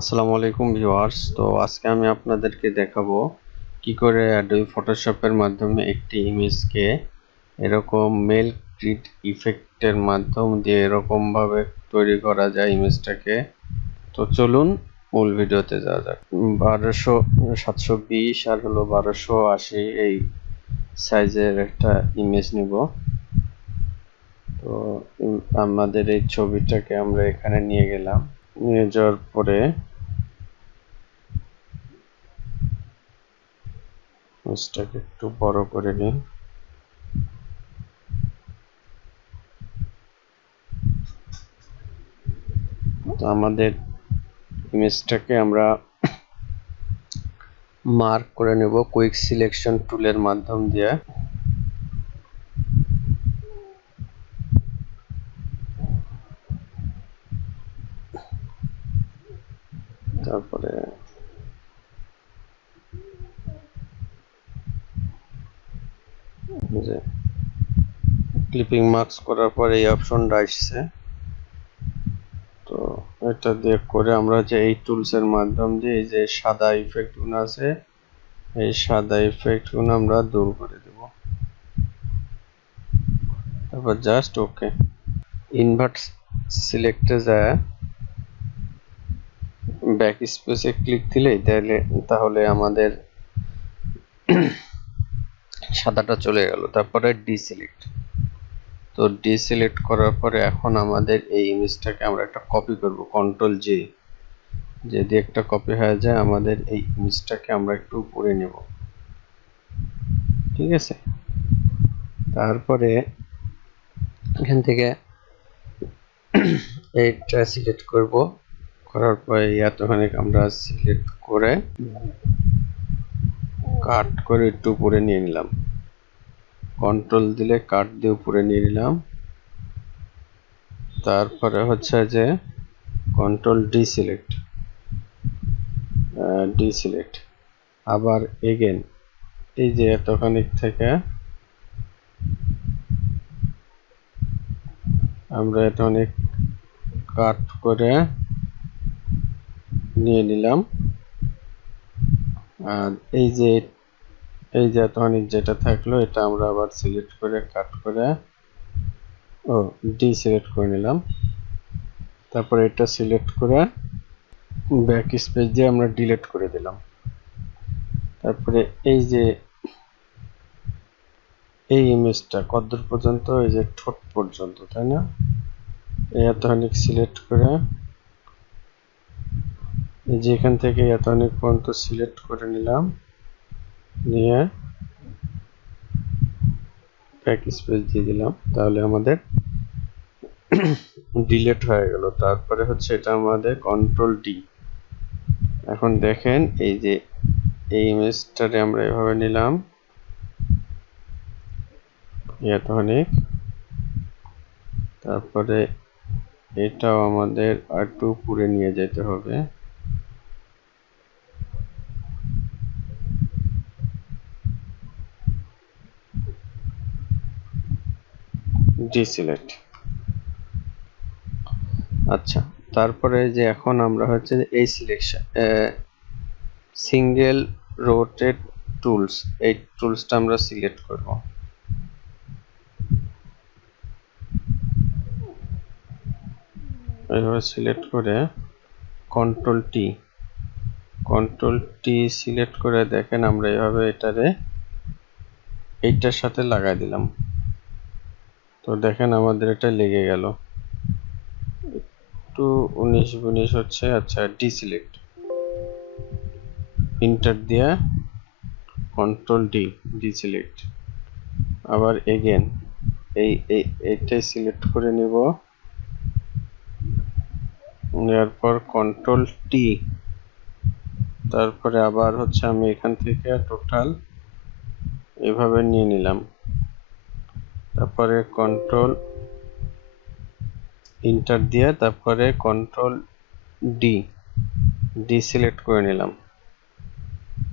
আসসালামু আলাইকুম ভিউয়ার্স। তো আজকে আমি আপনাদেরকে দেখাবো কি করে অ্যাডোবি ফটোশপের মাধ্যমে একটি ইমেজকে এরকম মেল গ্রিড ইফেক্টের মাধ্যম দিয়ে এরকম ভাবে তৈরি করা যায় ইমেজটাকে। তো চলুন মূল ভিডিওতে যাওয়া যাক। 720 আর হলো 1280 এই সাইজের একটা ইমেজ নিব। তো আমাদের এই ছবিটাকে আমরা এখানে নিয়ে গেলাম, নিয়ে যাওয়ার পরে ইমেজটাকে একটু বড় করে নিন। তো আমাদের ইমেজটাকে আমরা মার্ক করে নেব কুইক সিলেকশন টুলের মাধ্যম দিয়ে। তারপরে যে ক্লিপিং মার্কস করার পরে এই অপশনটা আসছে। তো এটা দিয়ে করে আমরা যে এই টুলসের মাধ্যম দিয়ে এই যে সাদা ইফেক্ট গুলো আছে, এই সাদা ইফেক্ট গুলো আমরা দূর করে দেব। তারপর জাস্ট ওকে ইনভার্ট সিলেক্টে যায় ব্যাক স্পেসে ক্লিক দিলেই তাহলে আমাদের সাদাটা চলে গেল। তারপরে ডিসিলেক্ট। তো ডিসিলেক্ট করার পরে এখন আমাদের এই ইমেজটাকে আমরা একটা কপি করব, কন্ট্রোল জে। যদি একটা কপি হয়ে যায় আমাদের এই ইমেজটাকে আমরা একটু উপরে নেব, ঠিক আছে। তারপরে এখান থেকে এইটা সিলেক্ট করব, করার পরে এতখানি আমরা সিলেক্ট করে কাট করে একটু উপরে নিয়ে নিলাম। কন্ট্রোল দিলে কাট দিয়ে উপরে নিয়ে নিলাম। তারপরে হচ্ছে যে কন্ট্রোল ডিসিলেক্ট আবার এগেন এই যে এতখানি থেকে আমরা এতখানি কাট করে নিয়ে নিলাম। আর এই যে এতখানি যেটা থাকলো এটা আমরা আবার সিলেক্ট করে কাট করে ডিসিলেক্ট করে নিলাম। তারপরে এটা সিলেক্ট করে ব্যাক স্পেস দিয়ে আমরা ডিলিট করে দিলাম। তারপরে এই যে এই ইমেজটা কতদূর পর্যন্ত, এই যে ঠোঁট পর্যন্ত, তাই না? এই এতখানি সিলেক্ট করে এই যে এখান থেকে এতখানি পর্যন্ত সিলেক্ট করে নিলাম, নিয়ে ব্যাক স্পেস দিয়ে দিলাম। তাহলে আমাদের ডিলিট হয়ে গেল। তারপরে হচ্ছে এটা আমাদের কন্ট্রোল ডি। এখন দেখেন এই যে এই ইমেজটারে আমরা এভাবে নিলাম এতখানি, তারপরে এটাও আমাদের আর একটু উপরে নিয়ে যেতে হবে। ডিসিলেক্ট। আচ্ছা, তারপরে যে এখন আমরা হচ্ছে এই সিলেকশন সিঙ্গেল রোটেট টুলস, এই টুলসটা আমরা সিলেক্ট করব। এইভাবে সিলেক্ট করে কন্ট্রোল টি সিলেক্ট করে দেখেন আমরা এইভাবে এইটার সাথে লাগাই দিলাম। তো দেখেন আমাদের এটা লেগে গেল, একটু 19-19 হচ্ছে। আচ্ছা, ডিসিলেক্ট, ইন্টার দিয়ে কন্ট্রোল ডি, ডিসিলেক্ট। আবার এগেন এইটাই সিলেক্ট করে নিব, নেওয়ার পর কন্ট্রোল টি। তারপরে আবার হচ্ছে আমি এখান থেকে টোটাল এভাবে নিয়ে নিলাম। তারপরে কন্ট্রোল ইন্টার দিয়ে তারপরে কন্ট্রোল ডি সিলেক্ট করে নিলাম,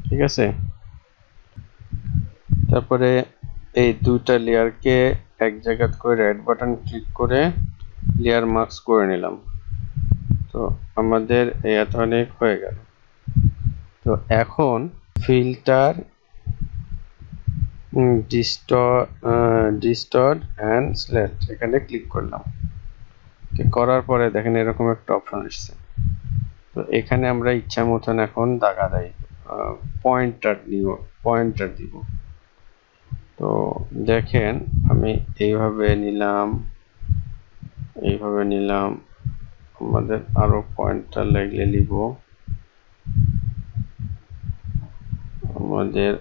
ঠিক আছে। তারপরে এই দুইটা লেয়ারকে এক জায়গা করে রাইট বাটন ক্লিক করে লেয়ার মাস্ক করে নিলাম। তো তো আমাদের এত অনেক হয়ে গেল। তো এখন ফিল্টার ডিস্টর্ট অ্যান্ড সিলেক্ট এখানে ক্লিক করলাম। করার পরে দেখেন এরকম একটা অপশন আসছে। তো এখানে আমরা ইচ্ছা মতন এখন দাগা দেয় পয়েন্টার দিব। তো দেখেন আমি এইভাবে নিলাম, আমাদের আরো পয়েন্টার লাগলে নিব। আমাদের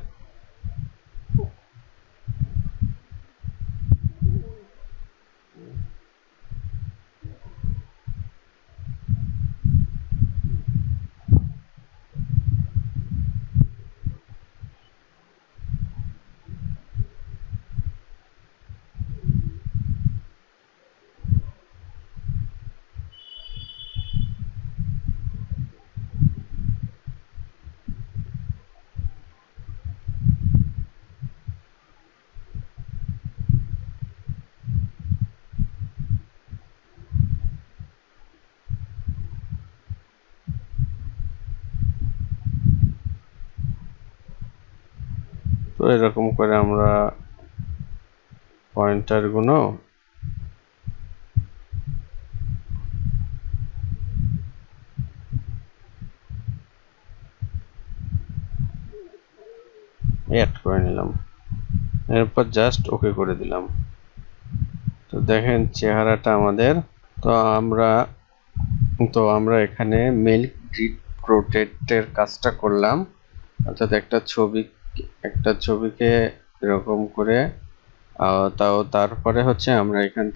তো এরকম করে আমরা পয়েন্টার গুলো অ্যাড করে নিলাম, এরপর জাস্ট ওকে করে দিলাম। তো দেখেন চেহারাটা আমাদের। তো আমরা এখানে মেল গ্রিড প্রোটেক্টের কাজটা করলাম, অর্থাৎ একটা ছবিকে এরকম করে তারপরে হচ্ছে আমরা এখান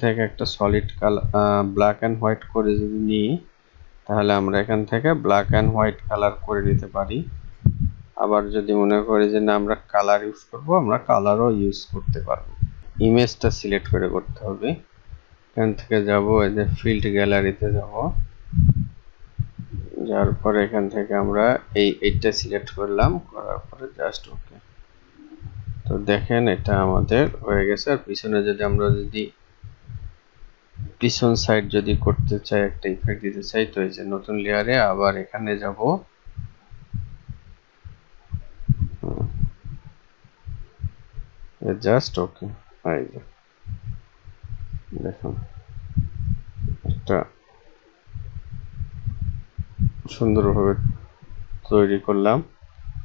থেকে একটা solid colour black and white করে যদি নিই, তাহলে আমরা এখান থেকে ব্ল্যাক অ্যান্ড হোয়াইট কালার করে নিতে পারি। আবার যদি মনে করি যে না আমরা কালার ইউজ করব, আমরা কালারও ইউজ করতে পারবো। ইমেজটা সিলেক্ট করে করতে হবে। এখান থেকে যাব এই যে ফিল্ড গ্যালারিতে যাব, যাওয়ার পরে এখান থেকে আমরা এইটা সিলেক্ট করলাম, করার পরে জাস্ট ওকে। তো দেখেন এটা আমাদের হয়ে গেছে। আর পিছনে যদি পিছন সাইড যদি করতে চাই, একটা ইফেক্ট দিতে চাই, তো এই যে নতুন লেয়ারে আবার এখানে যাব, জাস্ট ওকে। এই যে দেখুন একটা সুন্দরভাবে তৈরি করলাম।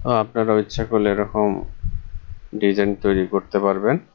তো আপনারা ইচ্ছা করলে এরকম ডিজাইন তৈরি করতে পারবেন।